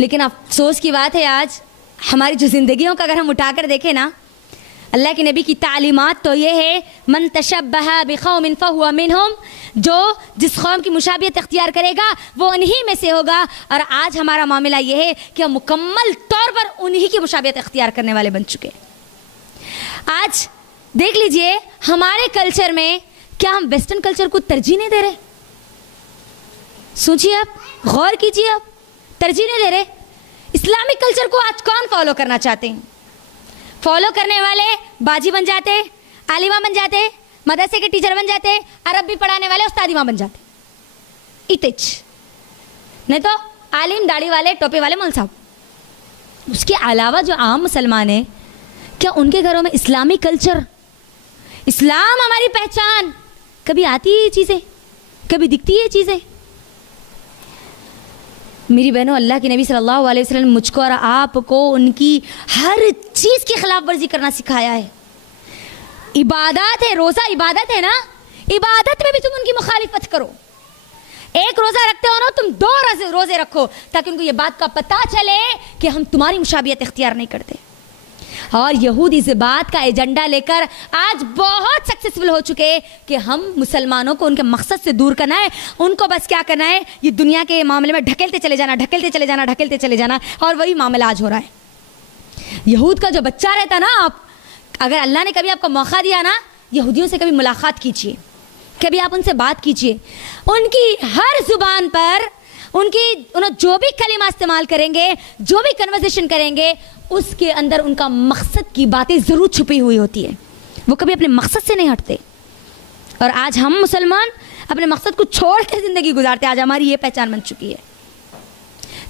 लेकिन अफसोस की बात है आज हमारी जो ज़िंदगियों का अगर हम उठाकर देखें ना, अल्लाह के नबी की तालीमात तो ये है, मन तशब्बह बिक़ौमिन फ़हुवा मिनहुम, जो जिस कौम की मुशाबियत इख्तियार करेगा वो उन्हीं में से होगा। और आज हमारा मामला ये है कि हम मुकम्मल तौर पर उन्हीं की मुशाबियत इख्तियार करने वाले बन चुके। आज देख लीजिए हमारे कल्चर में क्या हम वेस्टर्न कल्चर को तरजीह नहीं दे रहे? सोचिए आप, गौर कीजिए आप, तरजीह नहीं दे रहे। इस्लामिक कल्चर को आज कौन फॉलो करना चाहते हैं? फॉलो करने वाले बाजी बन जाते, आलिमा बन जाते, मदरसे के टीचर बन जाते, अरबी पढ़ाने वाले उस्तादिमा बन जाते, इतेच नहीं तो आलिम दाढ़ी वाले टोपे वाले मौलवी साहब। उसके अलावा जो आम मुसलमान हैं, क्या उनके घरों में इस्लामिक कल्चर, इस्लाम हमारी पहचान कभी आती है? ये चीज़ें कभी दिखती है? ये चीज़ें मेरी बहनों, अल्लाह के नबी सल्लल्लाहु अलैहि वसल्लम ने मुझको और आपको उनकी हर चीज़ की खिलाफ वर्जी करना सिखाया है। इबादत है, रोज़ा इबादत है ना, इबादत में भी तुम उनकी मुखालिफत करो। एक रोज़ा रखते हो ना, तुम 2 रोज़े रखो ताकि उनको ये बात का पता चले कि हम तुम्हारी मुशाबियत इख्तियार नहीं करते। और यहूद इस बात का एजेंडा लेकर आज बहुत सक्सेसफुल हो चुके हैं कि हम मुसलमानों को उनके मकसद से दूर करना है। उनको बस क्या करना है, ये दुनिया के मामले में ढकेलते चले जाना, ढकेलते चले जाना, ढकेलते चले जाना। और वही मामला आज हो रहा है। यहूद का जो बच्चा रहता ना, आप अगर अल्लाह ने कभी आपको मौका दिया ना, यहूदियों से कभी मुलाकात कीजिए, कभी आप उनसे बात कीजिए। उनकी हर जुबान पर उन्हें जो भी कलिमा इस्तेमाल करेंगे, जो भी कन्वर्सेशन करेंगे, उसके अंदर उनका मकसद की बातें ज़रूर छुपी हुई होती है। वो कभी अपने मकसद से नहीं हटते। और आज हम मुसलमान अपने मकसद को छोड़ के ज़िंदगी गुजारते। आज हमारी ये पहचान बन चुकी है।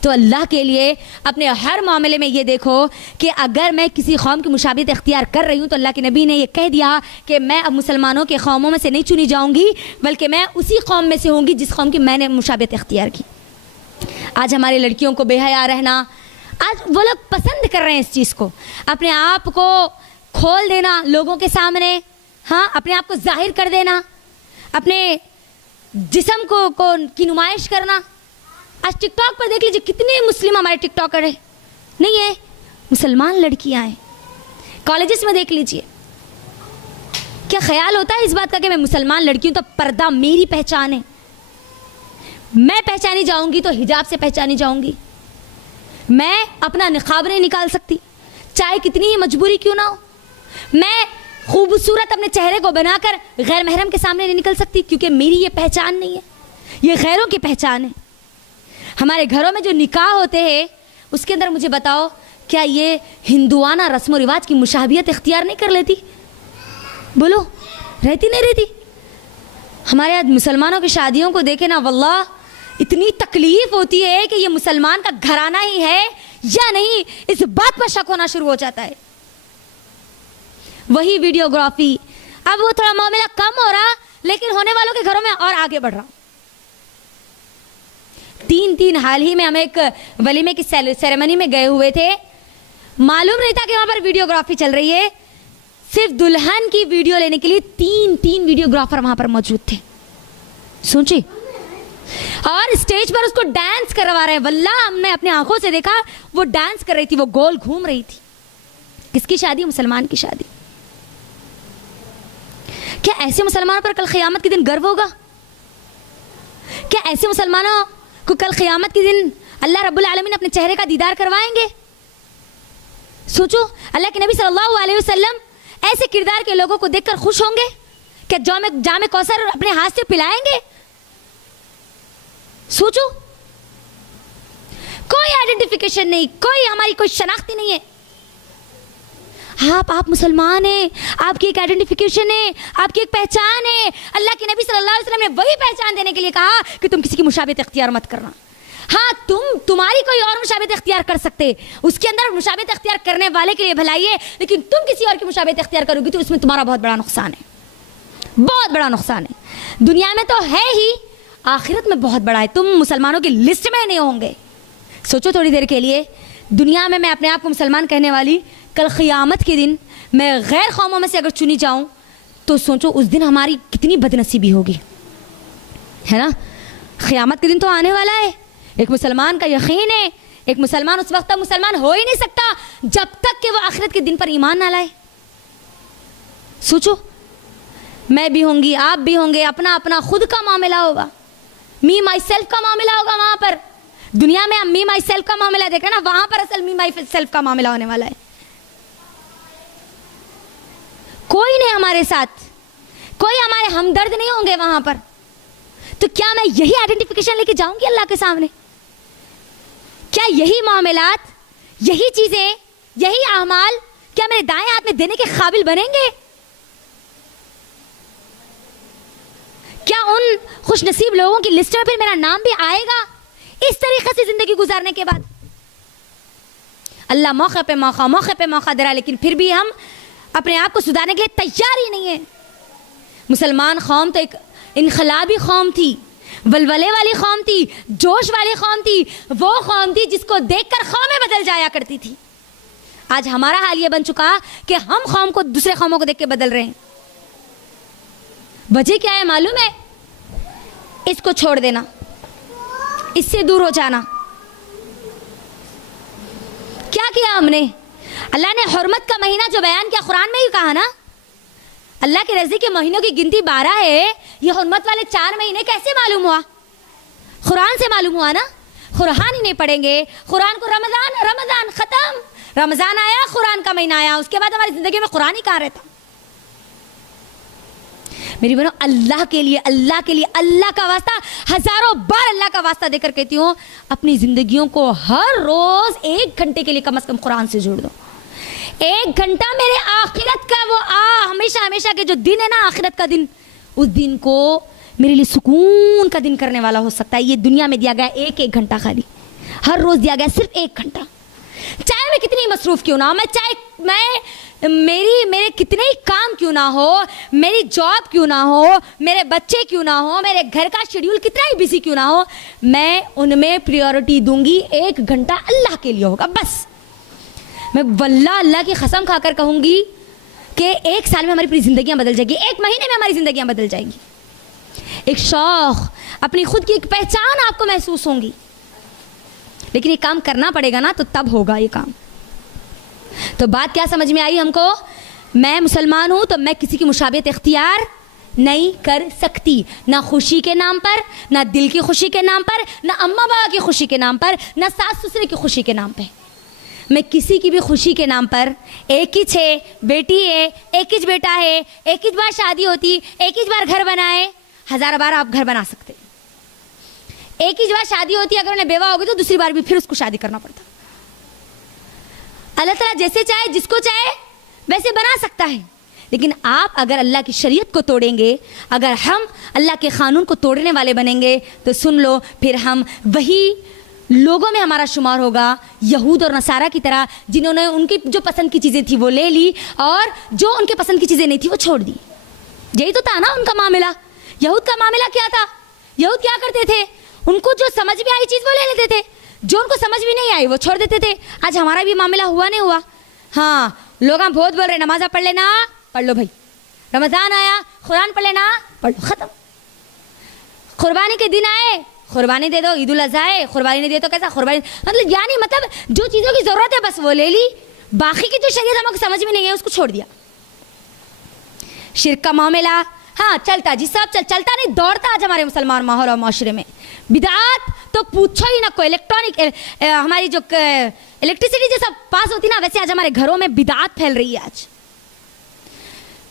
तो अल्लाह के लिए अपने हर मामले में ये देखो कि अगर मैं किसी कौम की मुशाबियत इख्तियार कर रही हूँ तो अल्लाह के नबी ने ये कह दिया कि मैं अब मुसलमानों के कौमों में से नहीं चुनी जाऊँगी, बल्कि मैं उसी कौम में से होंगी जिस कौम की मैंने मुशाबियत इख्तियार की। आज हमारी लड़कियों को बेहया रहना, आज वो लोग पसंद कर रहे हैं इस चीज़ को, अपने आप को खोल देना लोगों के सामने, हाँ, अपने आप को जाहिर कर देना, अपने जिस्म को की नुमाइश करना। आज टिकटॉक पर देख लीजिए कितने मुस्लिम हमारे टिकटॉकर है, नहीं है, मुसलमान लड़कियां हैं। कॉलेजेस में देख लीजिए, क्या ख्याल होता है इस बात का कि मैं मुसलमान लड़की हूँ तो पर्दा मेरी पहचान है, मैं पहचानी जाऊंगी तो हिजाब से पहचानी जाऊंगी, मैं अपना निकाब नहीं निकाल सकती चाहे कितनी ही मजबूरी क्यों ना हो, मैं खूबसूरत अपने चेहरे को बनाकर गैर महरम के सामने नहीं निकल सकती क्योंकि मेरी ये पहचान नहीं है, ये गैरों की पहचान है। हमारे घरों में जो निकाह होते हैं उसके अंदर मुझे बताओ, क्या ये हिंदुआना रस्म और रिवाज की मुशाबियत इख्तियार नहीं कर लेती? बोलो, रहती नहीं रहती? हमारे आज मुसलमानों की शादियों को देखे ना, वल्लाह इतनी तकलीफ होती है कि ये मुसलमान का घराना ही है या नहीं, इस बात पर शक होना शुरू हो जाता है। वही वीडियोग्राफी, अब वो थोड़ा मामला कम हो रहा लेकिन होने वालों के घरों में और आगे बढ़ रहा। 3 हाल ही में हम एक वलीमे की सेरेमनी में गए हुए थे, मालूम नहीं था कि वहां पर वीडियोग्राफी चल रही है। सिर्फ दुल्हन की वीडियो लेने के लिए 3 वीडियोग्राफर वहां पर मौजूद थे, सोचिए। और स्टेज पर उसको डांस करवा रहे हैं। वल्लाह हमने अपनी आंखों से देखा, वो डांस कर रही थी, वो गोल घूम रही थी। किसकी शादी? मुसलमान की शादी। क्या ऐसे मुसलमानों पर कल क़यामत के दिन गर्व होगा? क्या ऐसे मुसलमानों को कल क़यामत के दिन अल्लाह रब्बुल आलमीन अपने चेहरे का दीदार करवाएंगे? सोचो, अल्लाह के नबी सल्लल्लाहु अलैहि वसल्लम ऐसे किरदार के लोगों को देखकर खुश होंगे कि जामे कौसर अपने हाथ से पिलाएंगे? सोचो, कोई आइडेंटिफिकेशन नहीं, कोई शनाख्ती नहीं है। आप मुसलमान हैं, आपकी एक आइडेंटिफिकेशन है, आपकी एक पहचान है। अल्लाह के नबी सल्लल्लाहु अलैहि वसल्लम ने वही पहचान देने के लिए कहा कि तुम किसी की मुशाबियत इख्तियार मत करना। हाँ, तुम्हारी कोई और मुशाबियत इख्तियार कर सकते, उसके अंदर मुशाबियत इख्तियार करने वाले के लिए भलाई है, लेकिन तुम किसी और की मुशाबियत इख्तियार करोगी तो उसमें तुम्हारा बहुत बड़ा नुकसान है, बहुत बड़ा नुकसान है। दुनिया में तो है ही, आखिरत में बहुत बड़ा है। तुम मुसलमानों की लिस्ट में नहीं होंगे। सोचो थोड़ी देर के लिए, दुनिया में मैं अपने आप को मुसलमान कहने वाली, कल क़यामत के दिन मैं गैर कौमों में से अगर चुनी जाऊं तो सोचो उस दिन हमारी कितनी बदनसीबी होगी, है ना? क़यामत के दिन तो आने वाला है। एक मुसलमान का यकीन है एक मुसलमान उस वक्त तक मुसलमान हो ही नहीं सकता जब तक कि वो आखिरत के दिन पर ईमान ना लाए। सोचो, मैं भी होंगी, आप भी होंगे, अपना अपना खुद का मामला होगा, मी माई सेल्फ का मामला होगा। वहां पर दुनिया में हम मी माई सेल्फ का मामला देख रहे हैं ना, वहां पर असल मी माई सेल्फ का मामला होने वाला है। कोई नहीं हमारे साथ, कोई हमारे हमदर्द नहीं होंगे वहां पर। तो क्या मैं यही आइडेंटिफिकेशन लेके जाऊंगी अल्लाह के सामने? क्या यही मामलात, यही चीजें, यही अमाल क्या मेरे दाएं हाथ में देने के काबिल बनेंगे? क्या उन खुशनसीब लोगों की लिस्ट में फिर मेरा नाम भी आएगा इस तरीके से जिंदगी गुजारने के बाद? अल्लाह मौके पे मौका दे रहा है, लेकिन फिर भी हम अपने आप को सुधारने के लिए तैयार ही नहीं है। मुसलमान कौम तो एक इनकलाबी कौम थी, वलवले वाली कौम थी, जोश वाली कौम थी, वो कौम थी जिसको देखकर कौमें बदल जाया करती थी। आज हमारा हाल ये बन चुका कि हम कौम को दूसरे कौमों को देख के बदल रहे हैं। वजह क्या है मालूम है? इसको छोड़ देना, इससे दूर हो जाना। क्या किया हमने? अल्लाह ने हुर्मत का महीना जो बयान किया कुरान में ही कहा ना, अल्लाह के रज़ी के महीनों की गिनती 12 है। ये हुर्मत वाले 4 महीने कैसे मालूम हुआ? कुरान से मालूम हुआ ना। कुरान ही नहीं पढ़ेंगे, कुरान को रमजान खत्म, रमजान आया, कुरान का महीना आया, उसके बाद हमारी जिंदगी में कुरान ही कहाँ रहता? मेरी बहनों, अल्लाह के लिए, अल्लाह के लिए, अल्लाह का वास्ता, हजारों बार अल्लाह का वास्ता देकर कहती हूँ, अपनी जिंदगियों को हर रोज 1 घंटे के लिए कम से कम कुरान से जोड़ दो। 1 घंटा मेरे आखिरत का वो हमेशा हमेशा के जो दिन है ना, आखिरत का दिन, उस दिन को मेरे लिए सुकून का दिन करने वाला हो सकता है। ये दुनिया में दिया गया 1 घंटा, खाली हर रोज दिया गया सिर्फ 1 घंटा। चाहे मैं कितनी मसरूफ क्यों ना हो, मेरे कितने ही काम क्यों ना हो, मेरी जॉब क्यों ना हो, मेरे बच्चे क्यों ना हो, मेरे घर का शेड्यूल कितना ही बिजी क्यों ना हो, मैं उनमें प्रायोरिटी दूंगी। 1 घंटा अल्लाह के लिए होगा बस। मैं वल्लाह अल्लाह की कसम खाकर कहूंगी कि 1 साल में हमारी पूरी जिंदगियां बदल जाएगी, 1 महीने में हमारी जिंदगियां बदल जाएंगी। एक शौक, अपनी खुद की एक पहचान आपको महसूस होंगी। लेकिन ये काम करना पड़ेगा ना, तो तब होगा ये काम। तो बात क्या समझ में आई हमको? मैं मुसलमान हूं तो मैं किसी की मुशाबियत इख्तियार नहीं कर सकती, ना खुशी के नाम पर, ना दिल की खुशी के नाम पर, ना अम्मा बाबा की खुशी के नाम पर, ना सास ससुरे की खुशी के नाम पे। मैं किसी की भी खुशी के नाम पर, एक ही छे बेटी है, एक ही बेटा है, एक ही बार शादी होती, एक ही बार घर बनाए, 1000 बार आप घर बना सकते। एक ही बार शादी होती, अगर उन्हें बेवा होगी तो दूसरी बार भी फिर उसको शादी करना पड़ता। अल्लाह ताला जैसे चाहे, जिसको चाहे वैसे बना सकता है। लेकिन आप अगर अल्लाह की शरीयत को तोड़ेंगे, अगर हम अल्लाह के कानून को तोड़ने वाले बनेंगे, तो सुन लो, फिर हम वही लोगों में हमारा शुमार होगा, यहूद और नसारा की तरह, जिन्होंने उनकी जो पसंद की चीज़ें थी वो ले ली और जो उनके पसंद की चीज़ें नहीं थी वो छोड़ दी। यही तो था ना उनका मामला। यहूद का मामला क्या था? यहूद क्या करते थे? उनको जो समझ में आई चीज़ वो ले लेते थे, जो उनको समझ भी नहीं आई वो छोड़ देते थे। आज हमारा भी मामला हुआ नहीं हुआ? हाँ, लोग हम बहुत बोल रहे, नमाज़ पढ़ लेना, पढ़ लो भाई। रमज़ान आया, कुरान पढ़ लेना, पढ़ लो, ख़त्म। कुर्बानी के दिन आए, कुर्बानी दे दो, ईद उल अज़हा है, कुर्बानी नहीं दे तो कैसा कुर्बानी, मतलब यानी मतलब जो चीज़ों की ज़रूरत है बस वो ले ली, बाकी की जो शरीयत हमको समझ में नहीं है उसको छोड़ दिया। शिर्क का मामला, हाँ चलता जी, सब चलता नहीं, दौड़ता आज हमारे मुसलमान माहौल और माशरे में। बिदात तो पूछो ही ना कोई। इलेक्ट्रॉनिक हमारी जो इलेक्ट्रिसिटी जैसा पास होती ना, वैसे आज हमारे घरों में बिदात फैल रही है। आज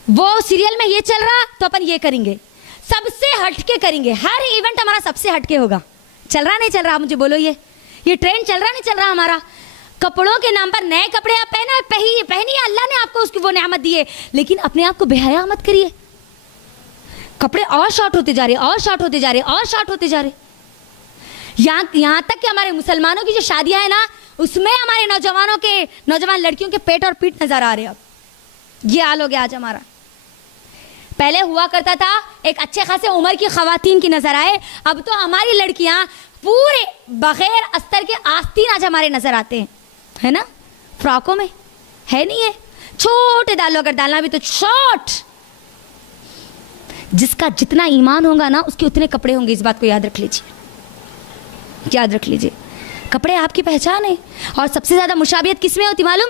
वो सीरियल में ये चल रहा तो अपन ये करेंगे, सबसे हटके करेंगे, हर इवेंट हमारा सबसे हटके होगा। चल रहा नहीं चल रहा? मुझे बोलो, ये ट्रेंड चल रहा नहीं चल रहा हमारा? कपड़ों के नाम पर नए कपड़े आप पहनिए, अल्लाह ने आपको उसकी वो नेमत दी है, लेकिन अपने आप को बेहया मत करिए। कपड़े और शॉर्ट होते जा रहे, और शॉर्ट होते जा रहे, और शॉर्ट होते जा रहे। यहाँ तक कि हमारे मुसलमानों की जो शादियां है ना, उसमें हमारे नौजवान लड़कियों के पेट और पीठ नजर आ रहे हैं। अब ये हाल हो गया आज हमारा। पहले हुआ करता था एक अच्छे खासे उम्र की खवातीन की नजर आए, अब तो हमारी लड़कियां पूरे बगैर अस्तर के आस्तीन आज हमारे नजर आते हैं, है ना, फ्रॉकों में, है नहीं है, छोटे डालो, अगर डालना भी तो शॉर्ट। जिसका जितना ईमान होगा ना, उसके उतने कपड़े होंगे, इस बात को याद रख लीजिए, याद रख लीजिए। कपड़े आपकी पहचान है। और सबसे ज़्यादा मुशाबियत किस में होती मालूम?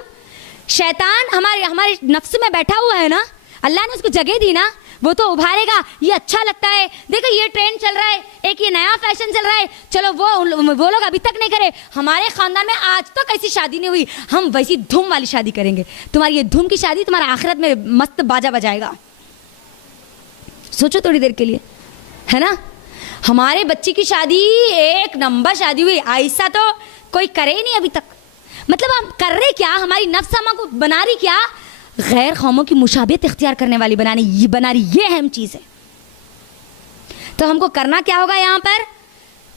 शैतान हमारे नफ्स में बैठा हुआ है ना, अल्लाह ने उसको जगह दी ना, वो तो उभारेगा, ये अच्छा लगता है, देखो ये ट्रेंड चल रहा है, एक ये नया फैशन चल रहा है, चलो वो लोग अभी तक नहीं करे, हमारे खानदान में आज तक ऐसी शादी नहीं हुई, हम वैसी धूम वाली शादी करेंगे। तुम्हारी ये धूम की शादी तुम्हारा आखिरत में मस्त बाजा बजाएगा। सोचो थोड़ी देर के लिए, है ना। हमारे बच्ची की शादी एक नंबर शादी हुई, ऐसा तो कोई करे ही नहीं अभी तक। मतलब हम कर रहे क्या, हमारी नफ्स हमको बना रही क्या, गैर कौमों की मुशाबियत इख्तियार करने वाली बना रही, ये अहम चीज़ है। तो हमको करना क्या होगा यहाँ पर,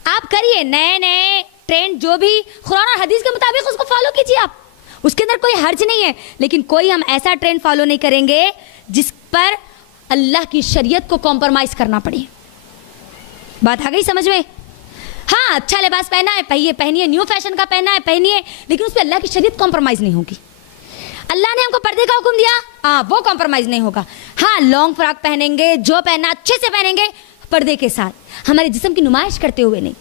आप करिए नए नए ट्रेंड जो भी कुरान और हदीस के मुताबिक उसको फॉलो कीजिए आप, उसके अंदर कोई हर्ज नहीं है। लेकिन कोई हम ऐसा ट्रेंड फॉलो नहीं करेंगे जिस पर अल्लाह की शरीयत को कॉम्प्रोमाइज़ करना पड़े। बात आ गई समझ में? हाँ, अच्छा लिबास पहना है पहनिए, न्यू फैशन का पहना है पहनिए, लेकिन उस पर अल्लाह की शरीयत कॉम्प्रोमाइज़ नहीं होगी। अल्लाह ने हमको पर्दे का हुक्म दिया, हाँ वो कॉम्प्रोमाइज़ नहीं होगा। हाँ, लॉन्ग फ्रॉक पहनेंगे, जो पहनना अच्छे से पहनेंगे, पर्दे के साथ, हमारे जिस्म की नुमाइश करते हुए नहीं।